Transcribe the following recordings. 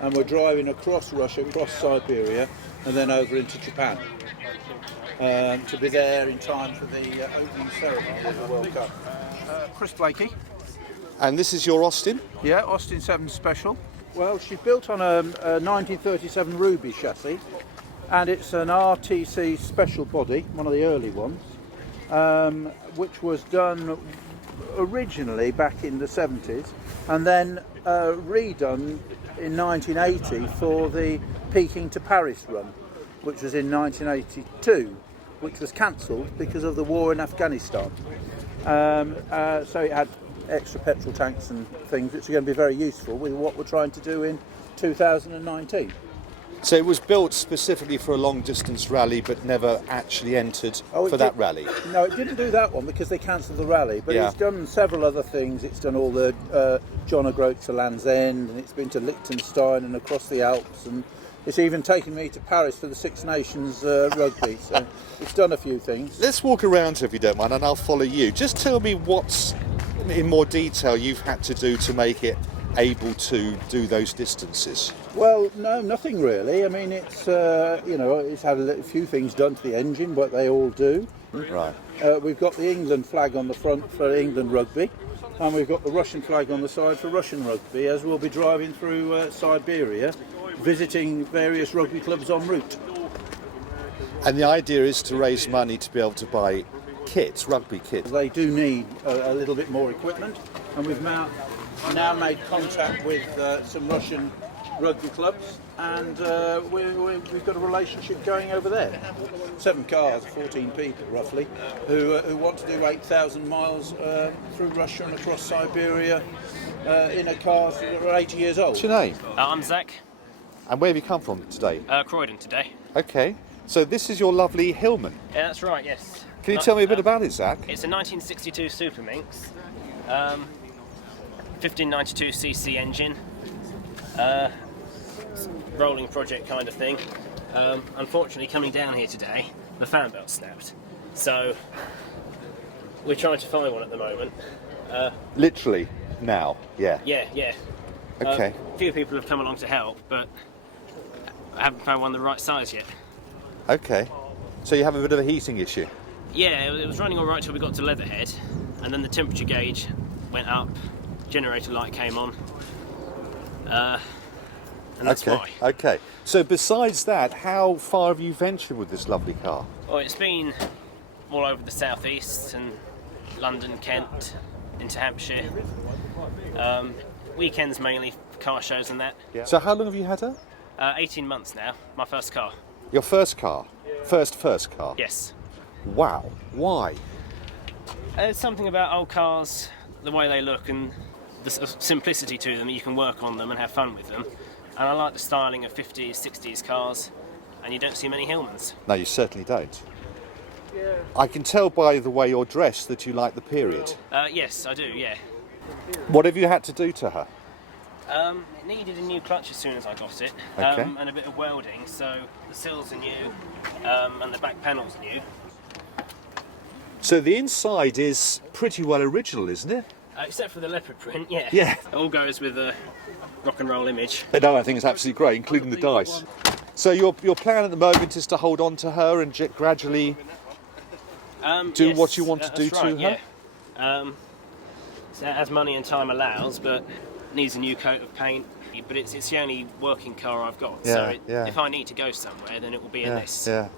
and we're driving across Russia, across Siberia, and then over into Japan to be there in time for the opening ceremony of the World Cup. Chris Blakey. And this is your Austin? Yeah, Austin 7 Special. Well, she's built on a 1937 Ruby chassis, and it's an RTC special body, one of the early ones, which was done originally back in the 70s and then redone in 1980 for the Peking to Paris run, which was in 1982, which was cancelled because of the war in Afghanistan. So it had extra petrol tanks and things, which are going to be very useful with what we're trying to do in 2019. So it was built specifically for a long distance rally but never actually entered for that rally? No, it didn't do that one because they cancelled the rally, but it's done several other things. It's done all the John O'Groats to Land's End, and it's been to Liechtenstein and across the Alps, and it's even taken me to Paris for the Six Nations rugby, so it's done a few things. Let's walk around if you don't mind, and I'll follow you. Just tell me what's in more detail you've had to do to make it able to do those distances. Well, no, nothing really. I mean, it's it's had a few things done to the engine, but they all do. Right. We've got the England flag on the front for England rugby, and we've got the Russian flag on the side for Russian rugby, as we'll be driving through Siberia, visiting various rugby clubs en route. And the idea is to raise money to be able to buy kits, rugby kits. They do need a little bit more equipment, and we've now made contact with some Russian rugby clubs, and we've got a relationship going over there. 7 cars, 14 people roughly, who want to do 8,000 miles through Russia and across Siberia in a car that are 80 years old. What's your name? I'm Zach. And where have you come from today? Croydon today. Okay, so this is your lovely Hillman. Yeah, that's right, yes. Can you tell me a bit about it, Zach? It's a 1962 Super Minx, 1592cc engine, rolling project kind of thing. Unfortunately, coming down here today, the fan belt snapped. So we're trying to find one at the moment. Literally now, yeah. Yeah. Okay. A few people have come along to help, but I haven't found one the right size yet. Okay. So you have a bit of a heating issue? Yeah, it was running all right till we got to Leatherhead, and then the temperature gauge went up, generator light came on, and that's why. Okay. So besides that, how far have you ventured with this lovely car? Well, it's been all over the southeast and London, Kent, into Hampshire. Weekends mainly, car shows and that. Yeah. So how long have you had her? 18 months now, my first car. Your first car? First car? Yes. Wow. Why? There's something about old cars, the way they look and the simplicity to them, you can work on them and have fun with them. And I like the styling of 50s, 60s cars, and you don't see many Hillmans. No, you certainly don't. I can tell by the way you're dressed that you like the period. Yes, I do, yeah. What have you had to do to her? It needed a new clutch as soon as I got it, Okay. and a bit of welding, so the sills are new, and the back panel's new. So the inside is pretty well original, isn't it? Except for the leopard print, yeah. Yeah. It all goes with the rock and roll image. No, I think it's absolutely great, including the dice. So your plan at the moment is to hold on to her and gradually do yes, what you want to do that's to right, her? Yeah. So as money and time allows, but needs a new coat of paint. But it's the only working car I've got, so if I need to go somewhere, then it will be in this. Yeah.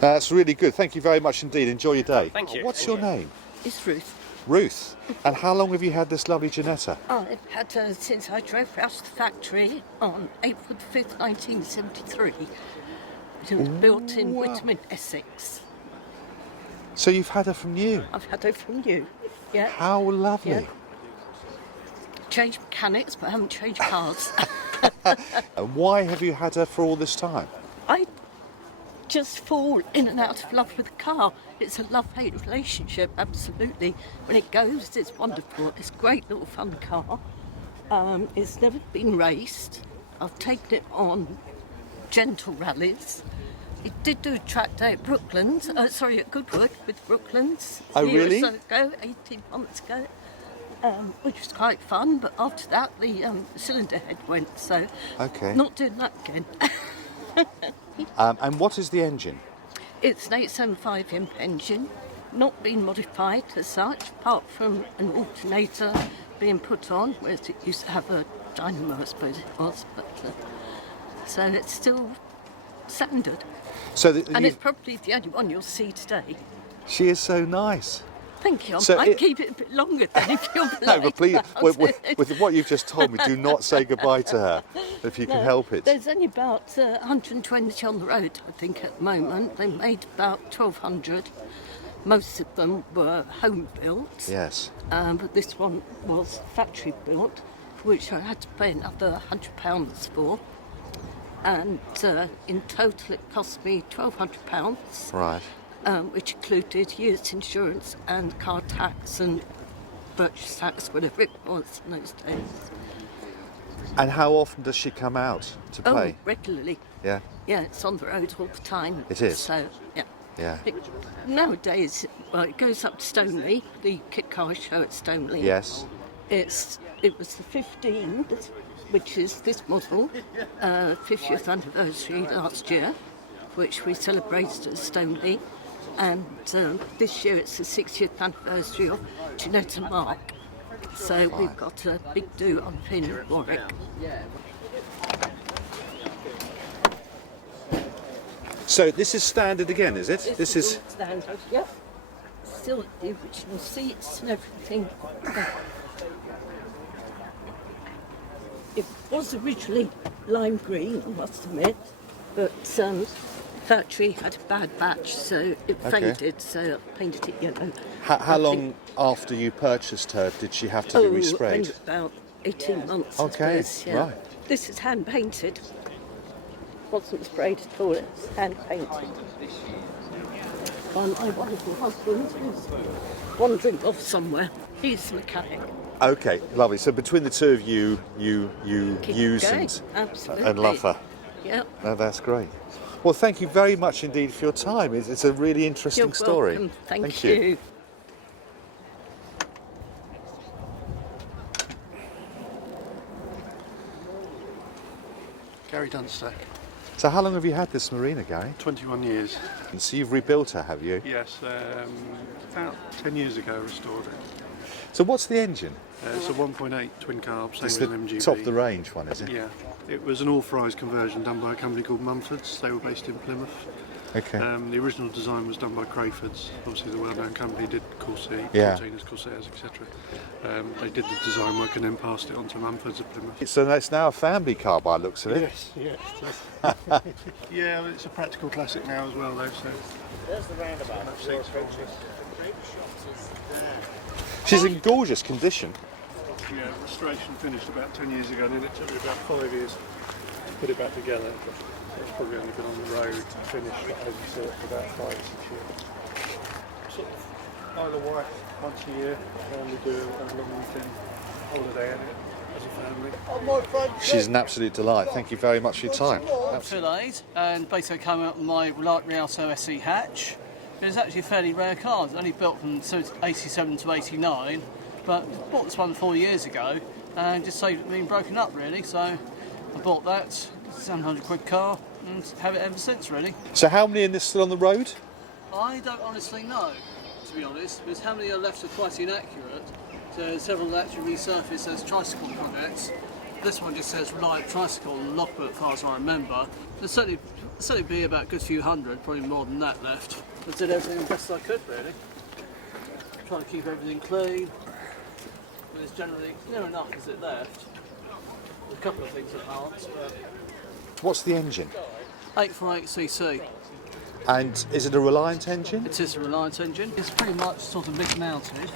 That's really good. Thank you very much indeed. Enjoy your day. Thank you. What's your name? It's Ruth. Ruth. And how long have you had this lovely Janetta? I've had her since I drove out to the factory on April 5th, 1973. It was built in Whitman, Essex. So you've had her from new? I've had her from new. Yeah. How lovely. Yeah. Changed mechanics, but I haven't changed cars. And why have you had her for all this time? I just fall in and out of love with the car. It's a love-hate relationship, absolutely. When it goes, it's wonderful. It's a great little fun car. It's never been raced. I've taken it on gentle rallies. It did do a track day at Brooklands, at Goodwood with Brooklands. Oh, really? Years ago, 18 months ago. which was quite fun. But after that, the cylinder head went, so Okay. not doing that again. And what is the engine? It's an 875 imp engine, not been modified as such, apart from an alternator being put on, whereas it used to have a dynamo, I suppose it was. But so it's still standard. So And it's probably the only one you'll see today. she is so nice. Thank you. So I'd keep it a bit longer then if you're polite. No, but please, about with it. what you've just told me, do not say goodbye to her, if you can No, help it. There's only about 120 on the road, I think, at the moment. They made about 1,200. Most of them were home built. Yes. But this one was factory built, which I had to pay another £100 for. And in total it cost me £1,200. Right. Which included year's insurance and car tax and purchase tax, whatever it was in those days. And how often does she come out to play? Oh, regularly. Yeah. Yeah, it's on the road all the time. It is? So, yeah. Yeah. Nowadays, well, it goes up to Stoneleigh, the kit car show at Stoneleigh. Yes. It was the 15, which is this model, 50th anniversary last year, which we celebrated at Stoneleigh. And this year it's the 60th anniversary of Jeanette and Mark. So we've got a big do up in Warwick. So this is standard again, is it? This is. all standard, yep. Still the original seats and everything. It was originally lime green, I must admit, but factory had a bad batch, so it Okay. faded, so I painted it yellow. How I long think- after you purchased her did she have to be only resprayed? about 18 months, Okay, I suppose, yeah. right. This is hand painted. Wasn't sprayed at all, it's hand painted. My wonderful husband is wandering off somewhere. He's a mechanic. Okay, lovely. So between the two of you, you Keep use going. and Absolutely. love her. Yep. No, that's great. Well, thank you very much indeed for your time. It's a really interesting You're story. welcome. Thank you. Gary Dunster, So how long have you had this marina, Gary? 21 years. And so you've rebuilt her, have you? Yes, about 10 years ago I restored it. So what's the engine? It's a 1.8 twin carb, same It's as the an MGB. top of the range one, is it? Yeah, it was an authorised conversion done by a company called Mumfords. They were based in Plymouth. Okay. The original design was done by Crayfords, obviously the well-known company did Corsair, Yeah. Cortinas, Corsairs, etc. They did the design work and then passed it on to Mumfords at Plymouth. So that's now a family car by the looks of it. Yes. Yeah, but it's a practical classic now as well, though. So. There's the roundabout. She's in gorgeous condition. Yeah, restoration finished about 10 years ago, and then it took me about 5 years to put it back together. So it's probably only been on the road finished at home for about 5 or 6 years. Sort of Isle of Wight once a year, and we do a long weekend holiday in it as a family. She's an absolute delight. Thank you very much for your time. Fillet, and basically came out with my light Rialto SE hatch. It's actually a fairly rare car. It's only built from 87 to 89, but bought this one 4 years ago and just saved it being broken up really. So I bought that, £700 car, and have it ever since really. So how many in this still on the road? I don't honestly know, to be honest, because how many are left are quite inaccurate. So several that actually resurfaced as tricycle projects. This one just says Reliant Tricycle and Lockwood, as far as I remember. There's certainly be about a good few hundred, probably more than that left. I did everything the best I could, really. Trying to keep everything clean. And it's generally near enough as it left. A couple of things that aren't, but What's the engine? 848cc. And is it a Reliant engine? It is a Reliant engine. It's pretty much sort of mid-mounted.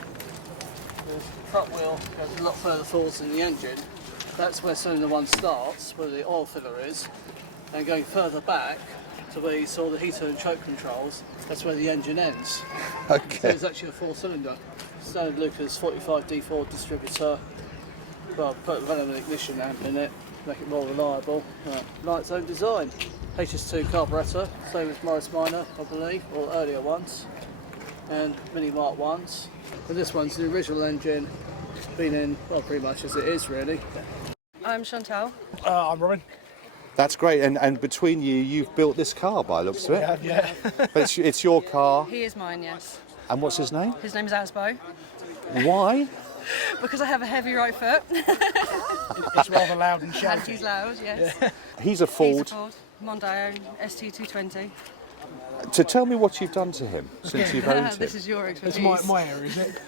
The front wheel goes a lot further forward than the engine. That's where cylinder one starts, where the oil filler is. And going further back to where you saw the heater and choke controls, that's where the engine ends. So Okay. it's actually a 4-cylinder. Standard Lucas 45 D4 distributor. Well, put a relevant ignition amp in it, make it more reliable. Light's own design. HS2 carburettor, same as Morris Minor, I believe, or earlier ones. And Mini Mark ones. And this one's the original engine been in, well, pretty much as it is, really. I'm Chantal. I'm Robin. That's great. And between you, you've built this car by the looks of it. Yeah. But it's your car. He is mine, yes. And what's his name? His name is Asbo. Why? Because I have a heavy right foot. It's rather loud and And shouty. he's loud, yes. He's a Ford. He's a Ford. Mondeo ST220. So tell me what you've done to him since you've owned him. This is your expertise. It's my area, is it?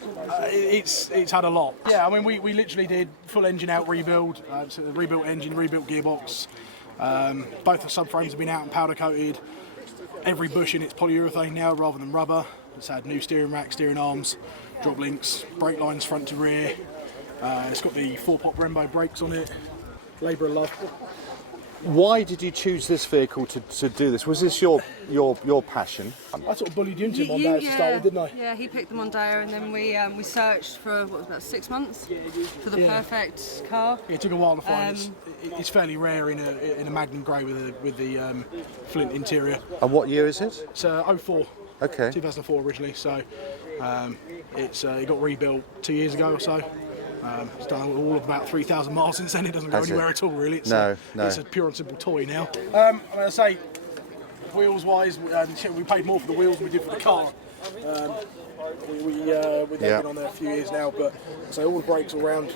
It's had a lot. Yeah, I mean, we literally did full engine out rebuild, so rebuilt engine, rebuilt gearbox. Both the subframes have been out and powder coated. Every bush in it's polyurethane now rather than rubber. It's had new steering rack, steering arms, drop links, brake lines front to rear. It's got the 4-pot Brembo brakes on it. Labour of love. Why did you choose this vehicle to do this? Was this your passion? I sort of bullied you into him on that to start with, didn't I? Yeah, he picked the Mondeo, and then we searched for what was about 6 months for the perfect car. Yeah, it took a while to find. It's fairly rare in a Magnum Grey with the Flint interior. And what year is it? It's 04. Okay. 2004 originally, so it got rebuilt 2 years ago or so. It's done all of about 3,000 miles since then. It doesn't go anywhere at all, really. It's it's a pure and simple toy now. I mean, I say, wheels-wise, we paid more for the wheels than we did for the car. We've been on there a few years now, but so all the brakes all round,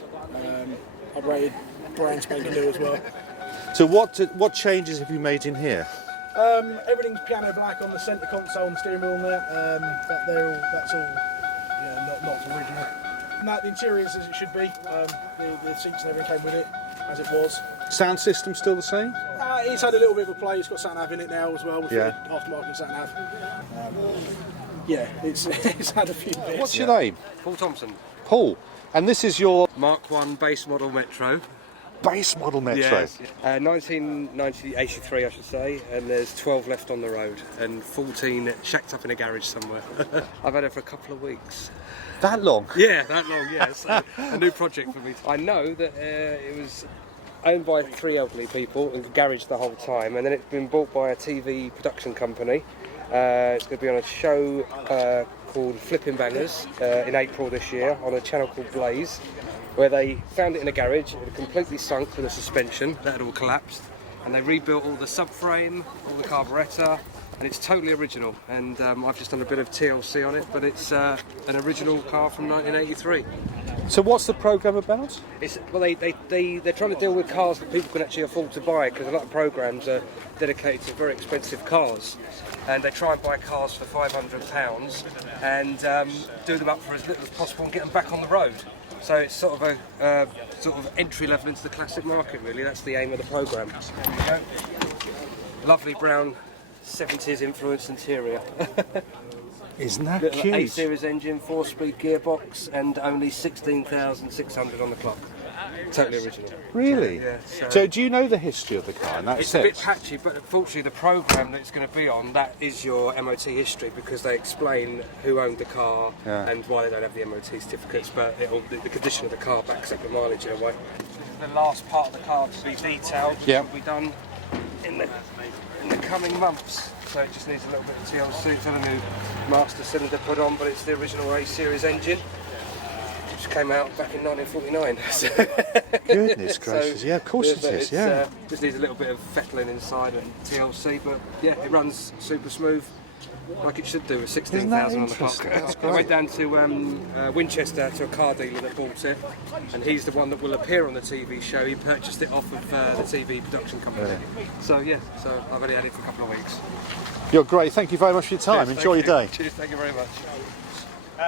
upgraded, brand spanking new as well. So what changes have you made in here? Everything's piano black on the centre console and steering wheel and there. That's all not original. No, the interior is as it should be. The seats and everything came with it, as it was. Sound system still the same? It's had a little bit of a play. It's got sat-nav in it now as well, with aftermarket sat-nav. It's had a few bits. What's your name? Paul Thompson. Paul. And this is your Mark 1 base model Metro. base model Metro? Yes. 1983 I should say, and there's 12 left on the road and 14 shacked up in a garage somewhere. I've had it for a couple of weeks. That long? Yeah, that long, yes. A new project for me. I know that it was owned by 3 elderly people and garaged the whole time, and then it's been bought by a TV production company. It's going to be on a show called Flipping Bangers in April this year on a channel called Blaze, where they found it in a garage. It had completely sunk with a suspension that had all collapsed, and they rebuilt all the subframe, all the carburettor, and it's totally original. And I've just done a bit of TLC on it, but it's an original car from 1983. So what's the programme about? They're trying to deal with cars that people can actually afford to buy, because a lot of programmes are dedicated to very expensive cars, and they try and buy cars for £500 and do them up for as little as possible and get them back on the road. So it's sort of a entry level into the classic market, really. That's the aim of the programme. Lovely brown 70s influenced interior. Isn't that little cute? 8 Series engine, 4-speed gearbox, and only 16,600 on the clock. Totally original. Really? Yeah. So do you know the history of the car in that It's sense? a bit patchy, but unfortunately the programme that it's going to be on, that is your MOT history, because they explain who owned the car and why they don't have the MOT certificates, but the condition of the car backs up the mileage in a way. The last part of the car to be detailed, which will be done in the coming months. So it just needs a little bit of TLC for the new master cylinder put on, but it's the original A series engine, which came out back in 1949. Goodness gracious, yeah, of course it is, yeah. Just needs a little bit of fettling inside and TLC, but yeah, it runs super smooth, like it should do with 16,000 on the clock. I went down to Winchester to a car dealer that bought it, and he's the one that will appear on the TV show. He purchased it off of the TV production company. So I've only had it for a couple of weeks. You're great, tday. Thank you very much for your time. Cheers, Enjoy your day. Cheers, thank you very much.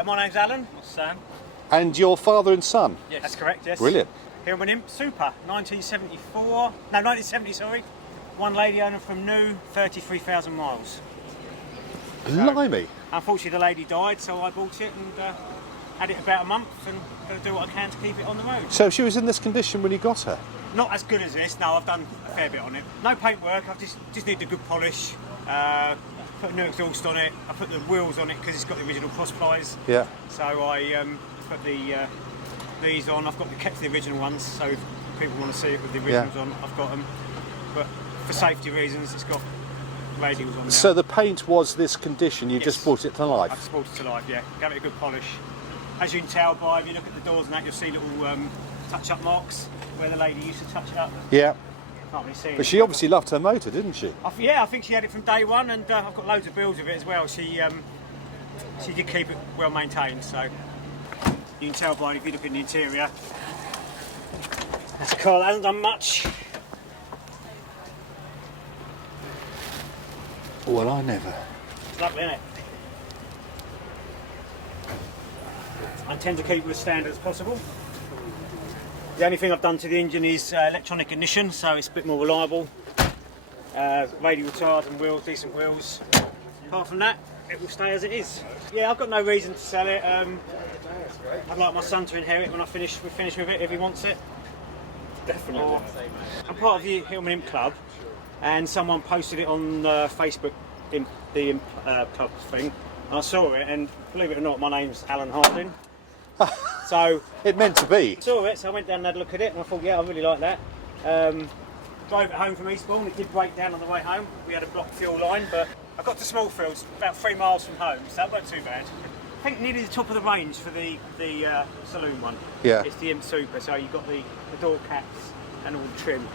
My name's Alan, or Sam. And your father and son? Yes. That's correct, yes. Brilliant. Here with him, Super, 1970, sorry. One lady owner from new, 33,000 miles. Blimey. Unfortunately, the lady died, so I bought it and had it about a month and going to do what I can to keep it on the road. So she was in this condition when you got her? Not as good as this, no, I've done a fair bit on it. No paintwork, I just need a good polish. Put a new exhaust on it, I put the wheels on it because it's got the original cross plies. Yeah. So I put these on, kept the original ones, so if people want to see it with the originals on, I've got them. But for safety reasons, it's got radials on there. So the paint was this condition, you just brought it to life? I just brought it to life, yeah. Gave it a good polish. as you can tell by, if you look at the doors and that, you'll see little touch-up marks where the lady used to touch it up. Yeah. Can't really see But it. she obviously loved her motor, didn't she? Yeah, I think she had it from day one, and I've got loads of builds of it as well. She did keep it well maintained, so you can tell by if you look in the interior. That's a car that hasn't done much. Well, I never. It's lovely, isn't it? I tend to keep it as standard as possible. The only thing I've done to the engine is electronic ignition, so it's a bit more reliable. Radial tires and wheels, decent wheels. Apart from that, it will stay as it is. Yeah, I've got no reason to sell it. I'd like my son to inherit it when we finish with it if he wants it. Definitely. I'm part of the Hillman Imp Club, and someone posted it on Facebook, the Imp Club thing. And I saw it, and believe it or not, my name's Alan Harding. So it meant to be. I saw it, so I went down and had a look at it, and I thought, yeah, I really like that. Drove it home from Eastbourne. It did break down on the way home. We had a blocked fuel line, but I got to Smallfields, about 3 miles from home, so that wasn't too bad. I think nearly the top of the range for the saloon one. Yeah. It's the Imp Super, so you've got the door caps and all the trim.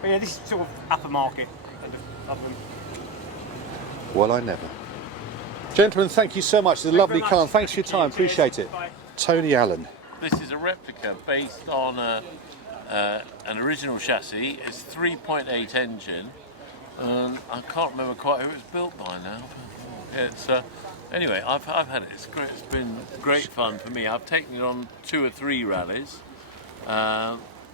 But yeah, this is sort of upper market of them. Well, I never. Gentlemen, thank you so much. It's a lovely car, and thanks for your time. Appreciate it. Bye. Tony Allen. This is a replica based on an original chassis. It's 3.8 engine, and I can't remember quite who it's built by now. It's anyway, I've had it. It's great. It's been great fun for me. I've taken it on 2 or 3 rallies.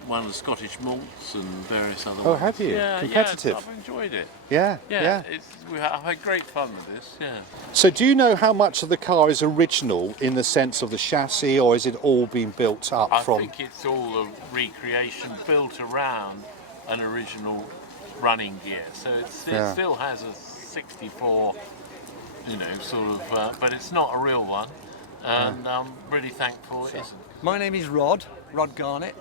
One of the Scottish Malts and various other ones. Oh, have you? Yeah, Competitive? Yeah, I've enjoyed it. Yeah. I've had great fun with this, yeah. So do you know how much of the car is original in the sense of the chassis, or is it all been built up I from... think it's all a recreation built around an original running gear. So it still has a 64, sort of, but it's not a real one. And I'm really thankful it isn't. My name is Rod Garnett.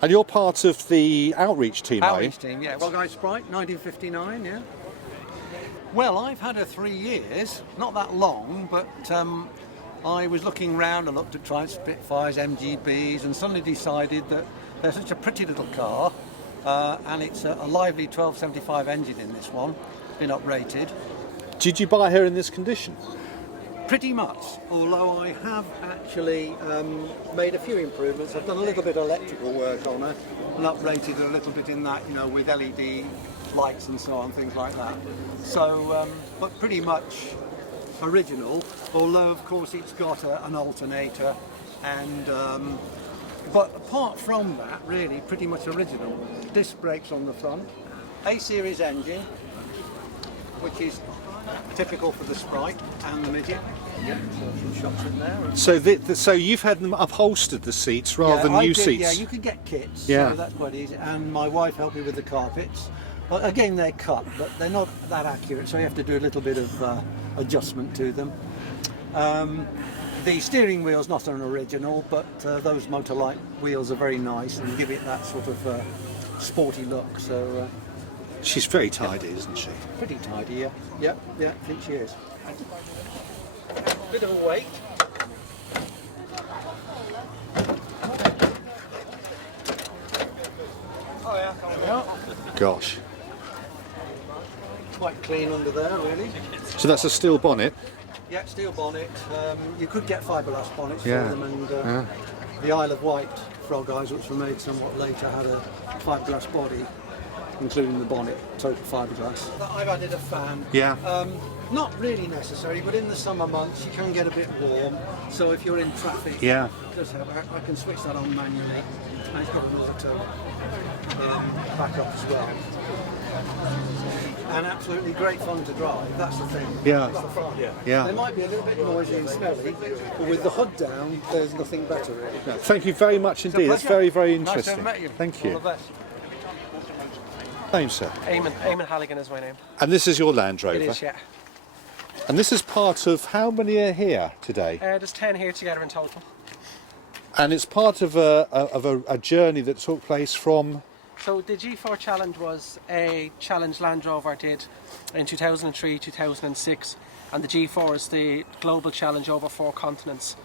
And you're part of the outreach team, are you? Outreach team, yeah. Frog Eye Sprite, 1959, yeah. Well, I've had her 3 years, not that long, but I was looking round, I looked at Triumph Spitfires, MGBs, and suddenly decided that they're such a pretty little car, and it's a lively 1275 engine in this one, been uprated. Did you buy her in this condition? Pretty much, although I have actually made a few improvements. I've done a little bit of electrical work on her and uprated her a little bit in that, with LED lights and so on, things like that. So, but pretty much original, although of course it's got an alternator and, but apart from that, really pretty much original. Disc brakes on the front, A-series engine, which is typical for the Sprite and the Midget. Yeah, some shots in there. So you've had them upholstered, the seats, rather than new seats? Yeah, you can get kits, yeah. So that's quite easy. And my wife helped me with the carpets. Well, again, they're cut, but they're not that accurate, so you have to do a little bit of adjustment to them. The steering wheel's not an original, but those Motorlight wheels are very nice and give it that sort of sporty look. So. She's very tidy, isn't she? Pretty tidy, yeah. Yeah, I think she is. Bit of a weight. Oh yeah, coming out. Gosh. Quite clean under there, really. So that's a steel bonnet? Yeah, steel bonnet. You could get fiberglass bonnets for them, and the Isle of Wight Frog Eyes, which were made somewhat later, had a fiberglass body, including the bonnet, total fiberglass. I've added a fan. Yeah. Not really necessary, but in the summer months you can get a bit warm. So if you're in traffic, yeah, I can switch that on manually. And it's got an auto backup as well. And absolutely great fun to drive. That's the thing. Yeah. It's the front. Yeah. They might be a little bit noisy and smelly, but with the hood down, there's nothing better really. No, thank you very much indeed. That's very, very interesting. Nice to have met you. Thank you. All the best. Name, sir? Eamon Halligan is my name. And this is your Land Rover? It is, yeah. And this is part of, how many are here today? There's 10 here together in total. And it's part of a journey that took place from... So the G4 Challenge was a challenge Land Rover did in 2003, 2006, and the G4 is the global challenge over 4 continents.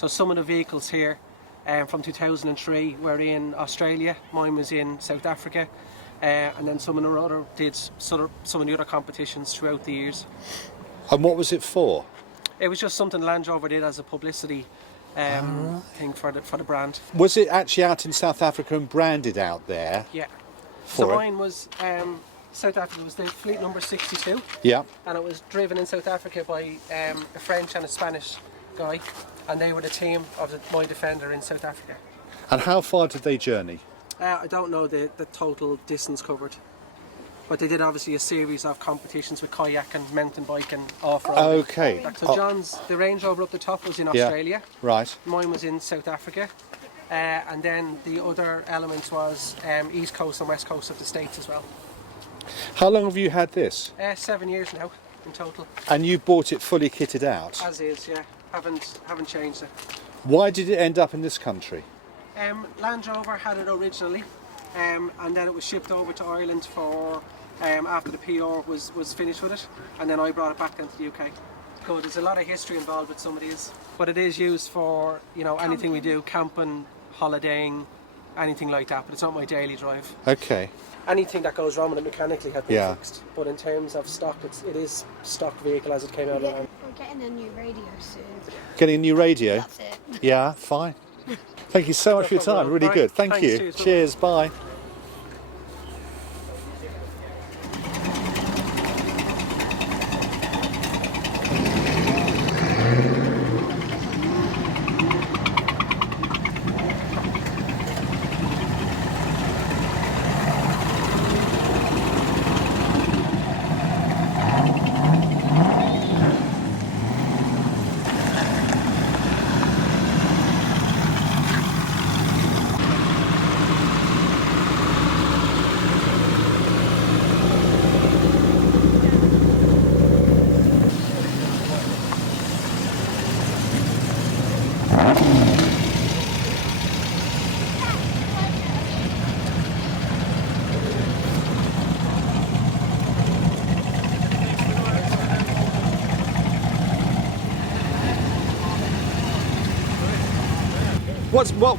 So some of the vehicles here from 2003 were in Australia, mine was in South Africa, and then some of the other did some of the other competitions throughout the years. And what was it for? It was just something Land Rover did as a publicity thing for the brand. Was it actually out in South Africa and branded out there? Yeah. For So it? mine was South Africa was the fleet number 62. Yeah. And it was driven in South Africa by a French and a Spanish guy, and they were the team of my Defender in South Africa. And how far did they journey? I don't know the total distance covered, but they did obviously a series of competitions with kayak and mountain bike and off-road. Okay. So John's, the Range Rover up the top was in Australia. Right. Mine was in South Africa. And then the other elements was East Coast and West Coast of the States as well. How long have you had this? 7 years now in total. And you bought it fully kitted out? As is, yeah. Haven't changed it. Why did it end up in this country? Land Rover had it originally, and then it was shipped over to Ireland for after the PR was finished with it, and then I brought it back into the UK. So there's a lot of history involved with some of these, but it is used for anything we do, camping, holidaying, anything like that. But it's not my daily drive. Okay. Anything that goes wrong with it mechanically has been fixed. But in terms of stock, it is stock vehicle as it came out of the We're getting a new radio soon. Getting a new radio? That's it. Yeah, fine. Thank you so much for your time. Really Right. good. Thank Thanks, you. cheers. Cheers. Bye.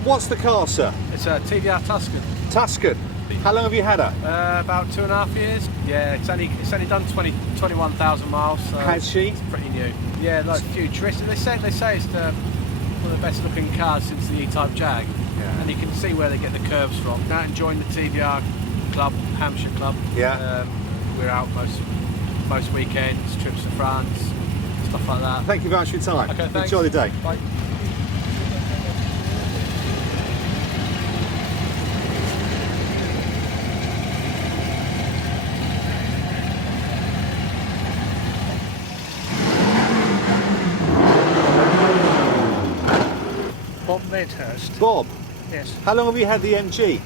What's the car, sir? It's a TVR Tuscan. Tuscan. How long have you had it? About 2.5 years. Yeah, it's only done 21,000 miles. So Has she? It's pretty new. Yeah, like futuristic. They say it's one of the best looking cars since the E-Type Jag. Yeah. And you can see where they get the curves from. Now enjoying the TVR club, Hampshire club. Yeah. We're out most weekends, trips to France, stuff like that. Thank you very much for your time. Okay, thanks. Enjoy the day. Bye. Bob Medhurst. Bob. Yes. How long have you had the MG?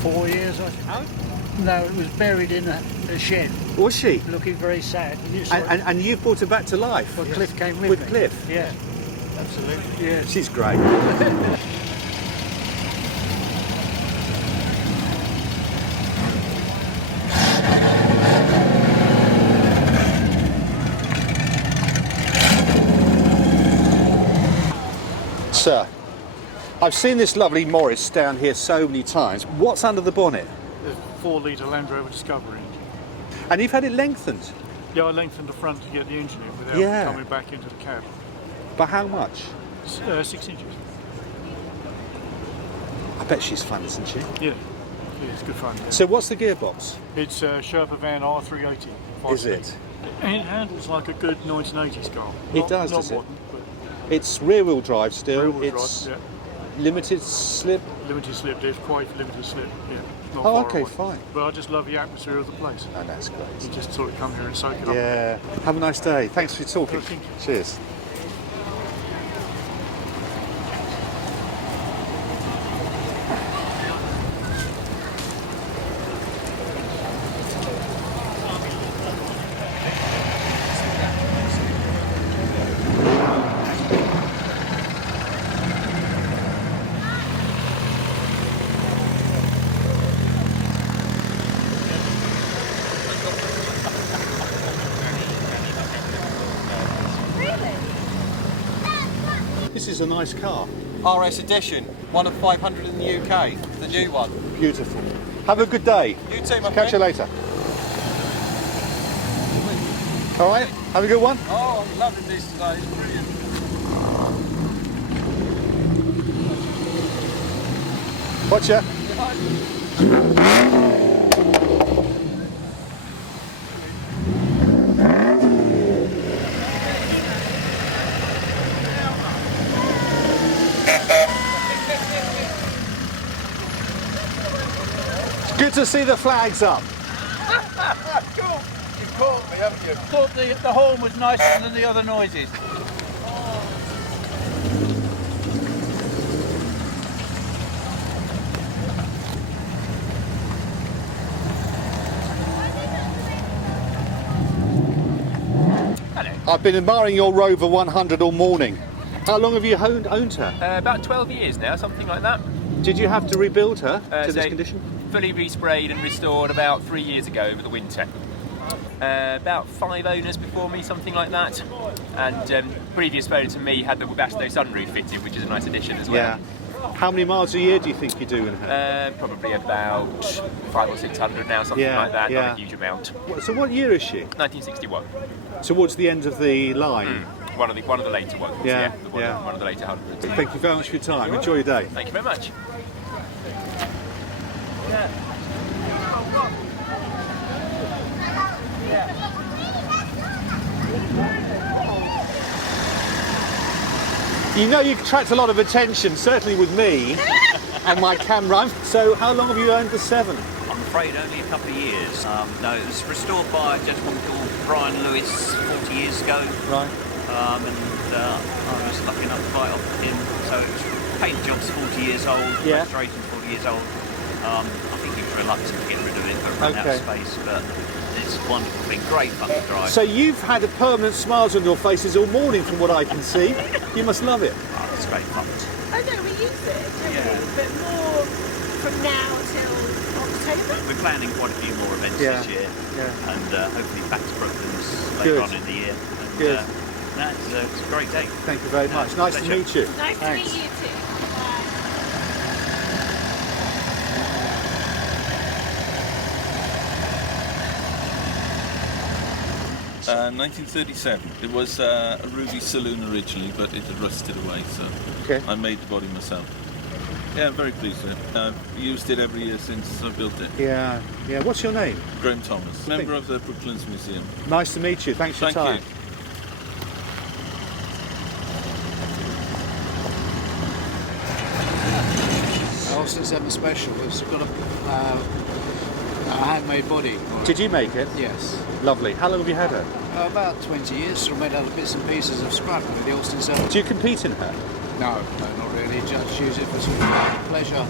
4 years, I think. No, it was buried in a shed. Was she? Looking very sad. And you've brought her back to life? Well, Cliff came with With me. Cliff? Yeah. Absolutely. Yeah. She's great. Sir, I've seen this lovely Morris down here so many times. What's under the bonnet? The 4-litre Land Rover Discovery engine. And you've had it lengthened? Yeah, I lengthened the front to get the engine in without Yeah. coming back into the cab. By how much? 6 inches. I bet she's fun, isn't she? Yeah, it's good fun. Yeah. So what's the gearbox? It's a Sherpa Van R380. Is it? And it handles like a good 1980s car. It Not- does, not does it? modern, but It's rear-wheel drive still. rear-wheel It's drive, limited slip. limited slip. There's quite limited slip. Yeah. Not Oh, far okay, away. fine. But I just love the atmosphere of the place. Oh, that's great. You just sort of come here and soak it up. Yeah. Have a nice day. Thanks for talking. Thank you. Cheers. Really? This is a nice car. RS Edition, one of 500 in the UK, the new one. Beautiful. Have a good day. You too, my Catch you friend. later. All right, have a good one. Oh, I'm loving this today, it's brilliant. Watch ya. It's good to see the flags up. Cool. You've caught me, haven't you? Thought the horn was nicer than the other noises. I've been admiring your Rover 100 all morning. How long have you owned her? About 12 years now, something like that. Did you have to rebuild her to So this condition? Fully resprayed and restored about 3 years ago over the winter. About 5 owners before me, something like that. And previous owner to me had the Webasto sunroof fitted, which is a nice addition as well. Yeah. How many miles a year do you think you do in her? Probably about 500 or 600 now, something like that. Not a huge amount. So what year is she? 1961. Towards the end of the line. One of the later ones. Yeah, One of the later hundreds. Thank you very much for your time. Enjoy your day. Thank you very much. You know, you attract a lot of attention, certainly with me and my camera. So how long have you owned the 7? I'm afraid only a couple of years. No, it was restored by a gentleman called Brian Lewis 40 years ago. Right. I was lucky enough to buy it off him. So it was paint job's 40 years old, restoration's 40 years old. I think he was reluctant to get rid of it, but ran out of space. But it's a wonderful thing, great fun to drive. So you've had a permanent smile on your faces all morning from what I can see. You must love it. Oh, it's great fun. Oh no, we use it, don't we? But more from now till October. We're planning quite a few more events this year, and hopefully back to Brooklands later on in the year. And, Good. It's a great day. Thank you very much. Nice to meet you. Nice to meet you too. 1937. It was a Ruby saloon originally, but it had rusted away, so I made the body myself. Yeah, I'm very pleased with it. I've used it every year since I built it. Yeah. What's your name? Graham Thomas, member of the Brooklands Museum. Nice to meet you. Thanks for your time. Thank you. Austin 7 Special. It's got a handmade body. Did you make it? Yes. Lovely. How long have you had her? About 20 years. So made out of bits and pieces of scrap with the Austin 7. Do you compete in her? No, not really. Just use it for sort of pleasure.